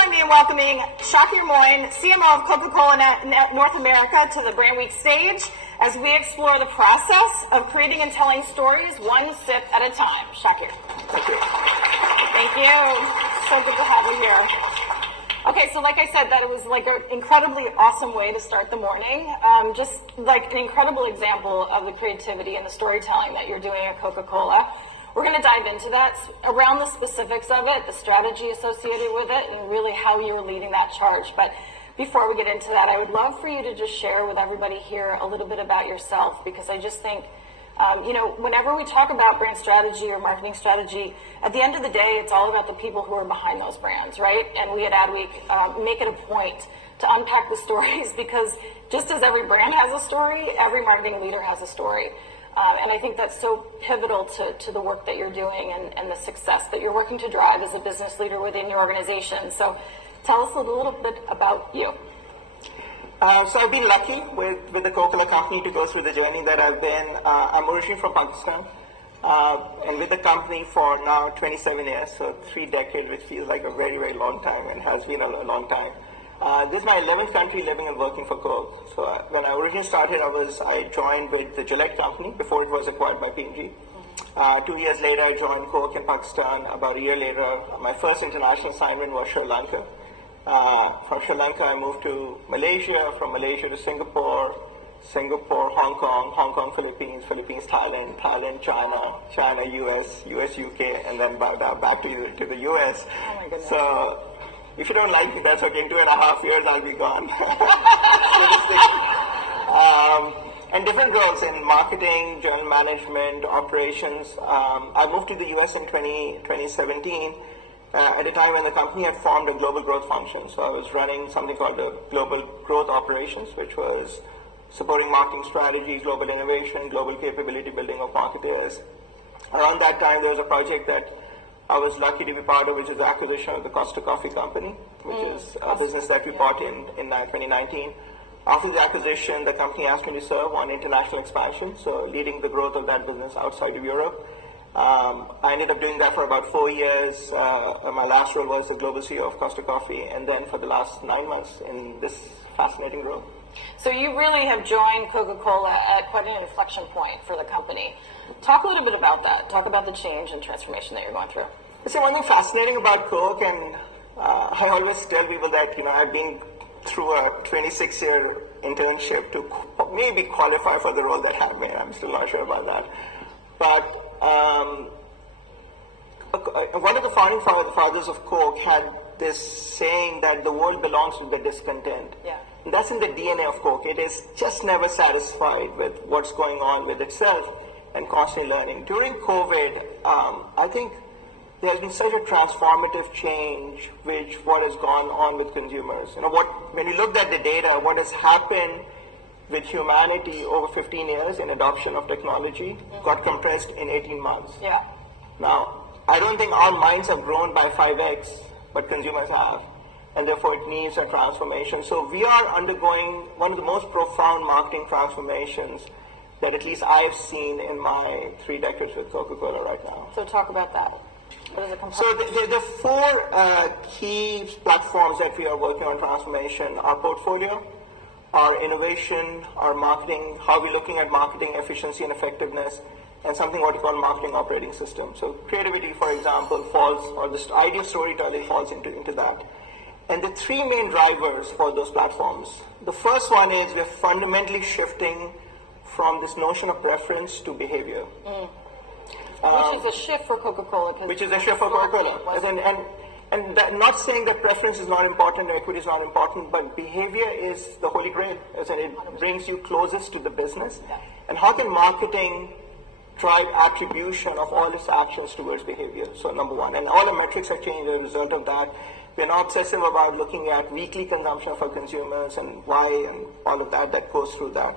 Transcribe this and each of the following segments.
join me in welcoming Shakir Moin, CMO of Coca-Cola North America, to the Brand Week stage as we explore the process of creating and telling stories one sip at a time. Shakir. Thank you. Thank you. So good to have you here. Okay, so like I said, that it was like an incredibly awesome way to start the morning. Just like an incredible example of the creativity and the storytelling that you're doing at Coca-Cola. We're going to dive into that, around the specifics of it, the strategy associated with it, and really how you're leading that charge. But before we get into that, I would love for you to just share with everybody here a little bit about yourself, because I just think, whenever we talk about brand strategy or marketing strategy, at the end of the day, it's all about the people who are behind those brands, right? And we at Adweek make it a point to unpack the stories, because just as every brand has a story, every marketing leader has a story. And I think that's so pivotal to the work that you're doing and the success that you're working to drive as a business leader within your organization. So tell us a little bit about you. So I've been lucky with the Coca-Cola company to go through the journey that I've been. I'm originally from Pakistan, and with the company for now 27 years, so 3 decades, which feels like a very, very long time and has been a long time. This is my 11th country living and working for Coke. So when I originally started, I joined with the Gillette company before it was acquired by P&G. 2 years later, I joined Coke in Pakistan. About a year later, my first international assignment was Sri Lanka. From Sri Lanka, I moved to Malaysia, from Malaysia to Singapore, Hong Kong, Philippines, Thailand, China, US, UK, and then back to the US. Oh my goodness. So if you don't like me, that's okay. In 2.5 years, I'll be gone. And different roles in marketing, general management, operations. I moved to the US in 2017. At a time when the company had formed a global growth function. So I was running something called the Global Growth Operations, which was supporting marketing strategy, global innovation, global capability building of marketers. Around that time, there was a project that I was lucky to be part of, which is the acquisition of the Costa Coffee Company, which is a business that we bought in 2019. After the acquisition, the company asked me to serve on international expansion, so leading the growth of that business outside of Europe. I ended up doing that for about 4 years. My last role was the global CEO of Costa Coffee, and then for the last 9 months in this fascinating role. So you really have joined Coca-Cola at quite an inflection point for the company. Talk a little bit about that. Talk about the change and transformation that you're going through. So one thing fascinating about Coke, and I always tell people that, I've been through a 26-year internship to maybe qualify for the role that I'm in. I'm still not sure about that. But one of the founding fathers of Coke had this saying that the world belongs to the discontent. Yeah. And that's in the DNA of Coke. It is just never satisfied with what's going on with itself and constantly learning. During COVID, I think there has been such a transformative change with what has gone on with consumers. When you looked at the data, what has happened with humanity over 15 years in adoption of technology got compressed in 18 months. Yeah. Now, I don't think our minds have grown by 5x, but consumers have, and therefore it needs a transformation. So we are undergoing one of the most profound marketing transformations that at least I've seen in my 3 decades with Coca-Cola right now. So talk about that. What is it? So the 4 key platforms that we are working on transformation: our portfolio, our innovation, our marketing, how we're looking at marketing efficiency and effectiveness, and something what we call marketing operating system. So creativity, for example, or the idea of storytelling falls into that. And the 3 main drivers for those platforms. The first one is we're fundamentally shifting from this notion of preference to behavior. Which is a shift for Coca-Cola. Which is a shift for Coca-Cola. And not saying that preference is not important or equity is not important, but behavior is the holy grail. It brings you closest to the business. Yeah. And how can marketing drive attribution of all its actions towards behavior? So number one, and all the metrics have changed as a result of that. We're not obsessive about looking at weekly consumption for consumers and why and all of that goes through that.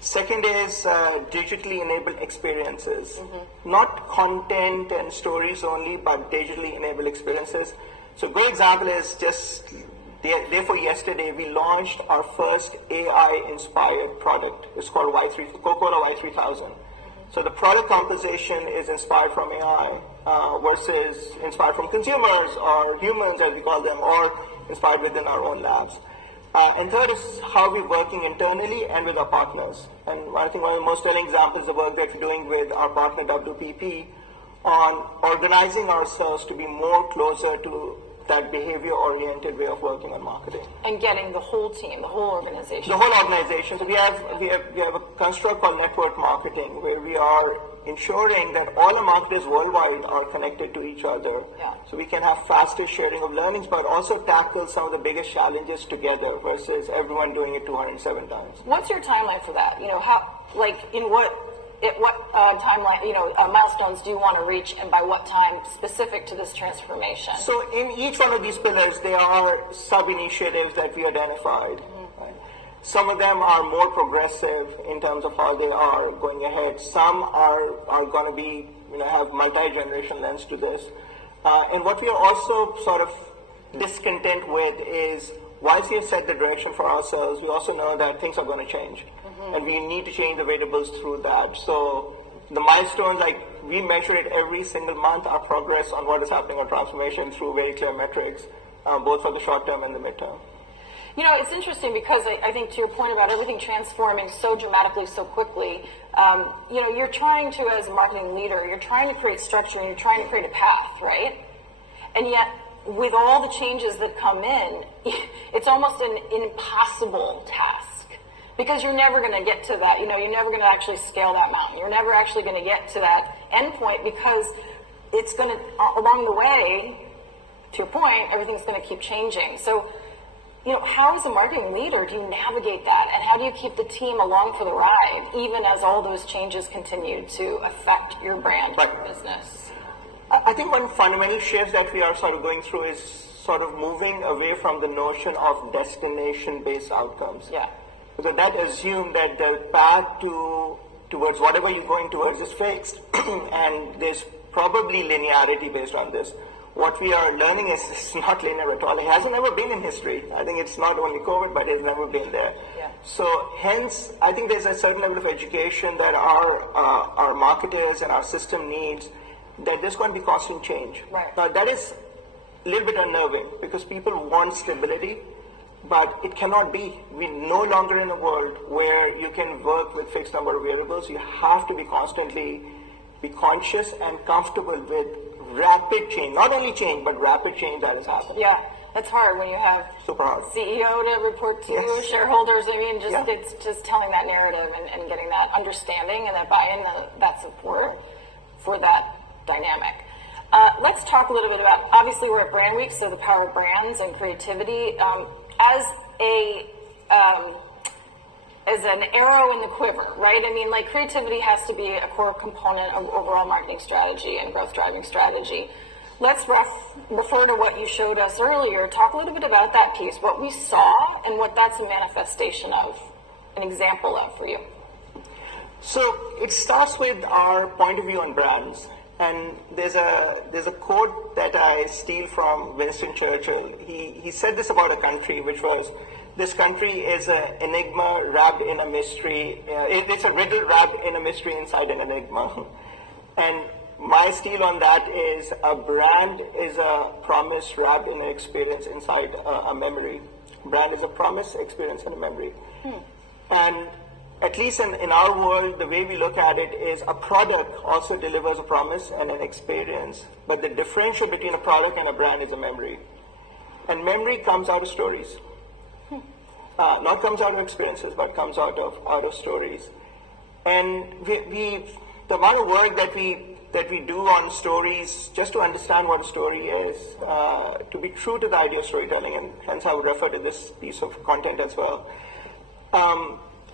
Second is digitally enabled experiences. Not content and stories only, but digitally enabled experiences. So a great example is just therefore yesterday we launched our first AI-inspired product. It's called Coca-Cola Y3000. So the product composition is inspired from AI versus inspired from consumers or humans, as we call them, or inspired within our own labs. And third is how we're working internally and with our partners. And I think one of the most telling examples is the work that we're doing with our partner WPP on organizing ourselves to be more closer to that behavior-oriented way of working on marketing. And getting the whole team, the whole organization. The whole organization. So we have a construct called network marketing, where we are ensuring that all the marketers worldwide are connected to each other. Yeah. So we can have faster sharing of learnings, but also tackle some of the biggest challenges together versus everyone doing it 207 times. What's your timeline for that? At what timeline, milestones do you want to reach, and by what time specific to this transformation? So in each one of these pillars, there are sub-initiatives that we identified. Right? Some of them are more progressive in terms of how they are going ahead. Some are going to be, have multi-generation lens to this. And what we are also sort of discontent with is, once we have set the direction for ourselves, we also know that things are going to change. And we need to change the variables through that. So the milestones, we measure it every single month, our progress on what is happening on transformation through very clear metrics, both for the short term and the midterm. It's interesting because I think to your point about everything transforming so dramatically, so quickly, you're trying to, as a marketing leader, you're trying to create structure and you're trying to create a path, right? And yet, with all the changes that come in, it's almost an impossible task. Because you're never going to get to that, you're never going to actually scale that mountain. You're never actually going to get to that endpoint because it's going to, along the way, to your point, everything's going to keep changing. So, how as a marketing leader do you navigate that? And how do you keep the team along for the ride, even as all those changes continue to affect your brand, your business? I think one fundamental shift that we are sort of going through is sort of moving away from the notion of destination-based outcomes. Yeah. Because that assumes that the path towards whatever you're going towards is fixed, and there's probably linearity based on this. What we are learning is it's not linear at all. It hasn't ever been in history. I think it's not only COVID, but it's never been there. Yeah. So hence, I think there's a certain level of education that our marketers and our system needs, that there's going to be constant change. Right. Now that is a little bit unnerving because people want stability. But it cannot be. We're no longer in a world where you can work with fixed number of variables. You have to be constantly be conscious and comfortable with rapid change. Not only change, but rapid change that is happening. Yeah, that's hard when you have super hard CEO to report to Yes. shareholders. It's just telling that narrative and getting that understanding and that buy-in, that support for that dynamic. Let's talk a little bit about, obviously we're at Brand Week, so the power of brands and creativity. As an arrow in the quiver, right? Creativity has to be a core component of overall marketing strategy and growth driving strategy. Let's refer to what you showed us earlier. Talk a little bit about that piece, what we saw and what that's a manifestation of, an example of for you. So it starts with our point of view on brands. And there's a quote that I steal from Winston Churchill. He said this about a country, which was, this country is an enigma wrapped in a mystery. It's a riddle wrapped in a mystery inside an enigma. And my steal on that is, a brand is a promise wrapped in an experience inside a memory. Brand is a promise, experience, and a memory. And at least in our world, the way we look at it is a product also delivers a promise and an experience. But the differential between a product and a brand is a memory. And memory comes out of stories. Not comes out of experiences, but comes out of stories. And the amount of work that we do on stories, just to understand what a story is, to be true to the idea of storytelling, and hence I would refer to this piece of content as well.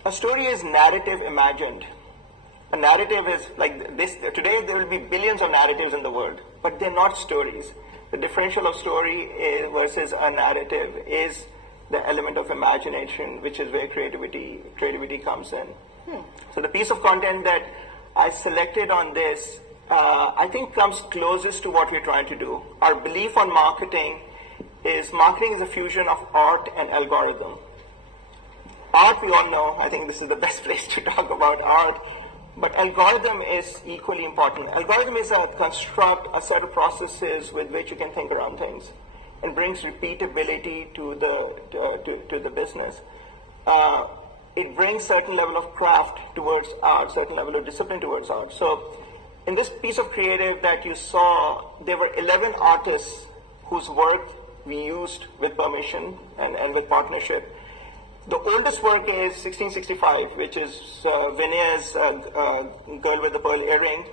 A story is narrative imagined. A narrative is like this. Today there will be billions of narratives in the world, but they're not stories. The differential of story versus a narrative is the element of imagination, which is where creativity comes in. So the piece of content that I selected on this, I think comes closest to what we're trying to do. Our belief on marketing is a fusion of art and algorithm. Art, we all know, I think this is the best place to talk about art, But algorithm is equally important. Algorithm is a construct, a set of processes with which you can think around things, and brings repeatability to the business. It brings certain level of craft towards art, certain level of discipline towards art. So in this piece of creative that you saw, there were 11 artists whose work we used with permission and with partnership. The oldest work is 1665, which is Vinay's Girl with the Pearl Earring.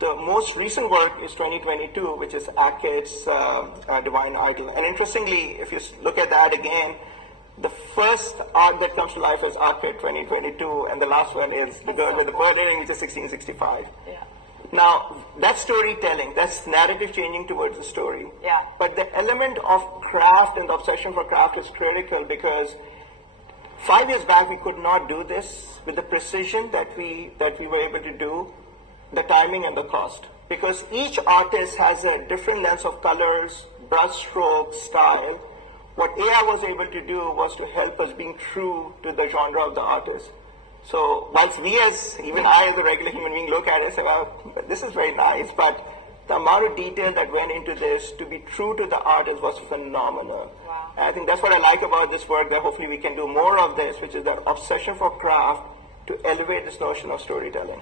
The most recent work is 2022, which is Ackett's Divine Idol. And interestingly, if you look at that again, the first art that comes to life is Ackett 2022, and the last one is The Girl with the Pearl Earring, which is 1665. Yeah. Now, that's storytelling. That's narrative changing towards the story. Yeah. But the element of craft and the obsession for craft is critical, because 5 years back, we could not do this with the precision that we were able to do, the timing and the cost. Because each artist has a different lens of colors, brush stroke, style. What AI was able to do was to help us being true to the genre of the artist. So whilst even I as a regular human being look at it and say, well, this is very nice, but the amount of detail that went into this to be true to the artist was phenomenal. Wow. And I think that's what I like about this work, that hopefully we can do more of this, which is that obsession for craft to elevate this notion of storytelling.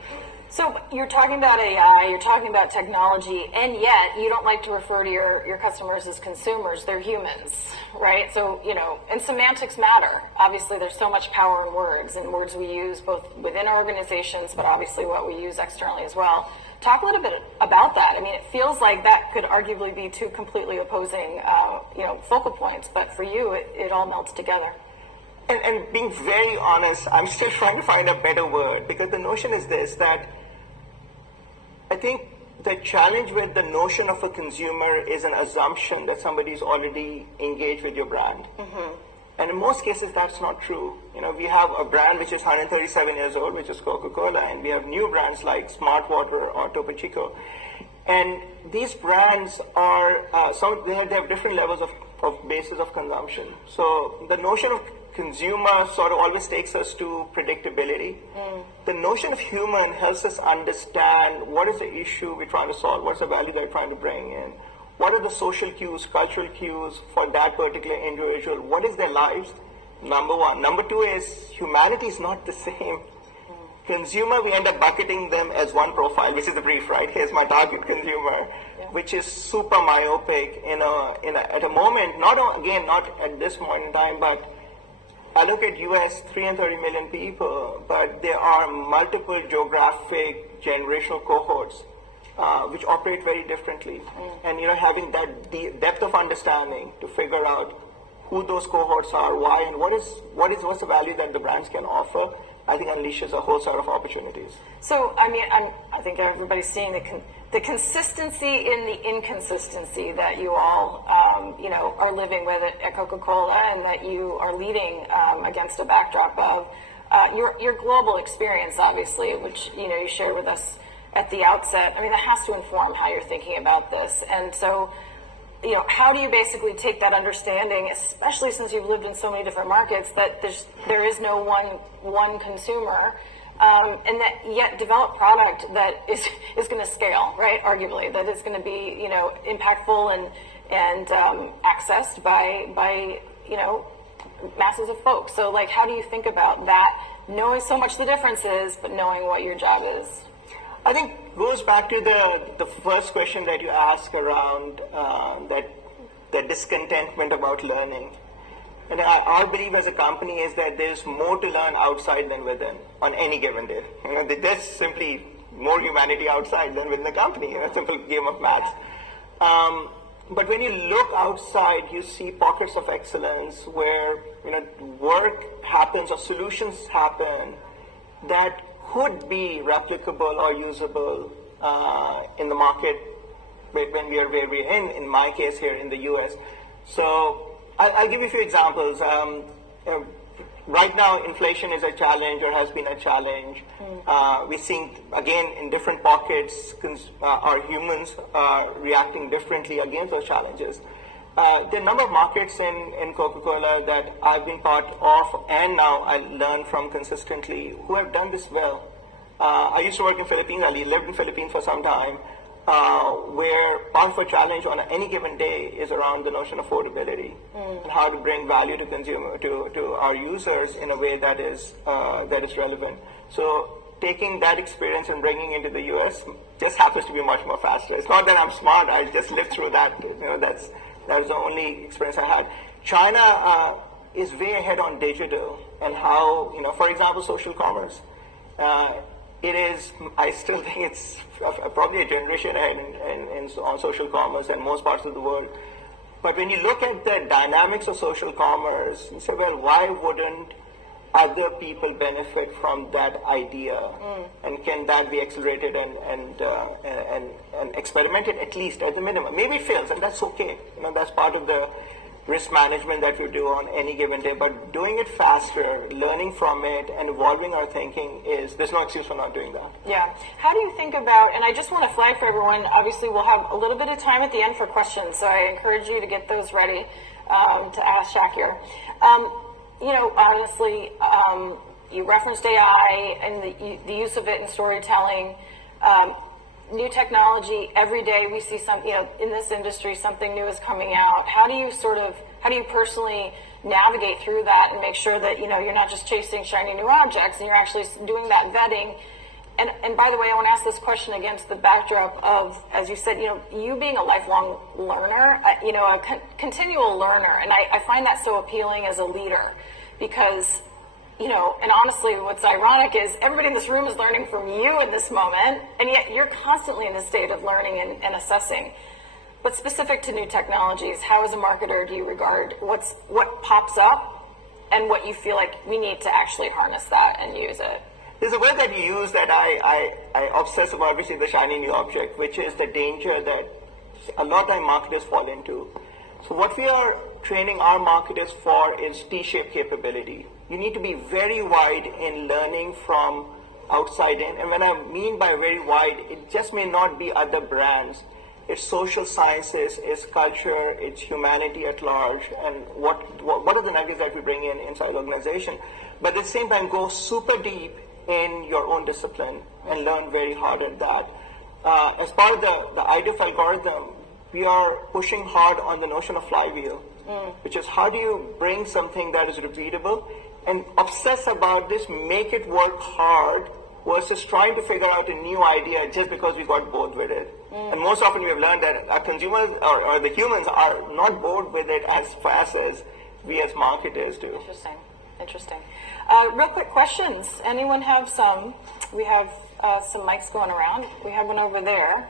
So you're talking about AI, you're talking about technology, and yet you don't like to refer to your customers as consumers. They're humans, right? So, and semantics matter. Obviously, there's so much power in words, and words we use both within our organizations, but obviously what we use externally as well. Talk a little bit about that. I mean, it feels like that could arguably be two completely opposing, focal points, but for you, it all melts together. And being very honest, I'm still trying to find a better word, because the notion is this, that I think the challenge with the notion of a consumer is an assumption that somebody is already engaged with your brand. Mm-hmm. And in most cases, that's not true. We have a brand which is 137 years old, which is Coca-Cola, and we have new brands like Smartwater or Topo Chico. And these brands are, they have different levels of basis of consumption. So the notion of consumer sort of always takes us to predictability. The notion of human helps us understand what is the issue we're trying to solve, what's the value that we're trying to bring in, what are the social cues, cultural cues for that particular individual, what is their lives, number one. Number two is humanity is not the same. Consumer, we end up bucketing them as one profile, which is the brief, right? Here's my target consumer, which is super myopic at a moment, not at this point in time, but I look at US, 330 million people, but there are multiple geographic, generational cohorts which operate very differently. And having that depth of understanding to figure out who those cohorts are, why, and what's the value that the brands can offer, I think unleashes a whole set of opportunities. So, I think everybody's seeing the consistency in the inconsistency that you all, are living with at Coca-Cola, and that you are leading against a backdrop of your global experience, obviously, which, you shared with us at the outset. That has to inform how you're thinking about this. And so, how do you basically take that understanding, especially since you've lived in so many different markets, that there is no one consumer, and that yet develop product that is going to scale, right? Arguably, that is going to be impactful and accessed by masses of folks. So how do you think about that, knowing so much the differences, but knowing what your job is? I think goes back to the first question that you asked around the discontentment about learning. And our belief as a company is that there's more to learn outside than within on any given day. There's simply more humanity outside than within the company. A simple game of maths. But when you look outside, you see pockets of excellence where work happens or solutions happen that could be replicable or usable in the market when we are where we're in my case here in the US. So I'll give you a few examples. Right now, inflation is a challenge or has been a challenge. We're seeing, again, in different pockets, our humans reacting differently against those challenges. There are a number of markets in Coca-Cola that I've been part of, and now I learn from consistently, who have done this well. I used to work in Philippines. I lived in Philippines for some time, where part of a challenge on any given day is around the notion of affordability and how to bring value to our users in a way that is relevant. So taking that experience and bringing it into the US just happens to be much more faster. It's not that I'm smart. I just lived through that. That was the only experience I had. China is way ahead on digital and how, for example, social commerce. It is, I still think it's probably a generation ahead on social commerce in most parts of the world. But when you look at the dynamics of social commerce, you say, well, why wouldn't other people benefit from that idea? And can that be accelerated and experimented, at least at the minimum? Maybe it fails, and that's okay. That's part of the risk management that we do on any given day, but doing it faster, learning from it, and evolving our thinking there's no excuse for not doing that. Yeah. How do you think about, and I just want to flag for everyone, obviously we'll have a little bit of time at the end for questions, so I encourage you to get those ready to ask Shakir. Honestly, you referenced AI and the use of it in storytelling. New technology, every day we see something, in this industry, something new is coming out. How do you personally navigate through that and make sure that, you're not just chasing shiny new objects and you're actually doing that vetting? And by the way, I want to ask this question against the backdrop of, as you said, you being a lifelong learner, a continual learner. And I find that so appealing as a leader because, and honestly, what's ironic is everybody in this room is learning from you in this moment, and yet you're constantly in a state of learning and assessing. But specific to new technologies, how as a marketer do you regard what pops up and what you feel like we need to actually harness that and use it? There's a word that you use that I obsess about, obviously the shiny new object, which is the danger that a lot of time marketers fall into. So what we are training our marketers for is T-shaped capability. You need to be very wide in learning from outside in. And when I mean by very wide, it just may not be other brands. It's social sciences, it's culture, it's humanity at large, and what are the nuggets that we bring inside the organization. But at the same time, go super deep in your own discipline and learn very hard at that. As part of the IDIF algorithm, we are pushing hard on the notion of flywheel, which is how do you bring something that is repeatable and obsess about this, make it work hard, versus trying to figure out a new idea just because we got bored with it. And most often we have learned that our consumers or the humans are not bored with it as fast as we as marketers do. Interesting. Real quick questions. Anyone have some? We have some mics going around. We have one over there.